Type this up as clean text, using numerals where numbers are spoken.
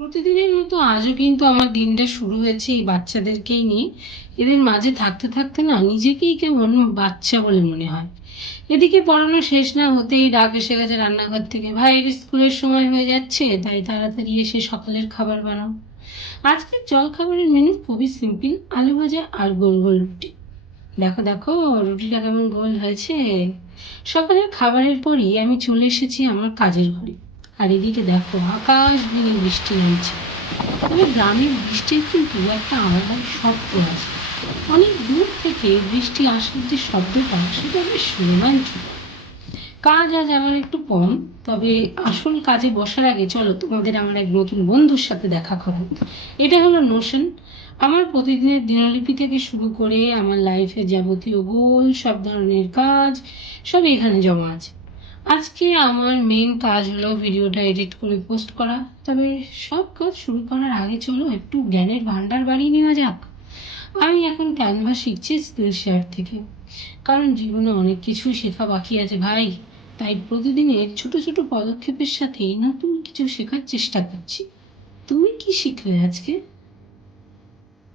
প্রতিদিনের মতো আজও কিন্তু আমার দিনটা শুরু হয়েছে এই বাচ্চাদেরকেই নিয়ে। এদের মাঝে থাকতে থাকতে না নিজেকেই কেমন বাচ্চা বলে মনে হয়। এদিকে পড়ানো শেষ না হতেই ডাক এসে গেছে রান্নাঘর থেকে, ভাইয়ের স্কুলের সময় হয়ে যাচ্ছে, তাই তাড়াতাড়ি এসে সকালের খাবার বানাও। আজকের জলখাবারের মেনু খুবই সিম্পল, আলু ভাজা আর গোল গোল রুটি। দেখো দেখো, রুটিটা কেমন গোল হয়েছে। সকালের খাবারের পরই আমি চলে এসেছি আমার কাজের ঘরে। আর এদিকে দেখো, আকাশ ভেঙে বৃষ্টি নামছে। তবে গ্রামের বৃষ্টির কিন্তু একটা আলাদাই শব্দ আছে। অনেক দূর থেকে বৃষ্টি আসার যে শব্দটা, সেটা বেশ রোমাঞ্চক। কাজ আজ আমার একটু কম, তবে আসল কাজে বসার আগে চলো তোমাদের আমার এক নতুন বন্ধুর সাথে দেখা করো। এটা হলো নোশন। আমার প্রতিদিনের দিনলিপি থেকে শুরু করে আমার লাইফের যাবতীয় গোল, সব ধরনের কাজ সব এখানে জমা আছে। আজকে আমার মেন কাজ হলো ভিডিওটা এডিট করে পোস্ট করা। তবে সব কাজ শুরু করার আগে চলো একটু জ্ঞানের ভান্ডার বাড়িয়ে নেওয়া যাক। আমি এখন ক্যানভা শিখছি স্কিল শেয়ার থেকে, কারণ জীবনে অনেক কিছুই শেখা বাকি আছে ভাই। তাই প্রতিদিনের ছোট ছোট পদক্ষেপের সাথে নতুন কিছু শেখার চেষ্টা করছি। তুমি কি শিখলে আজকে?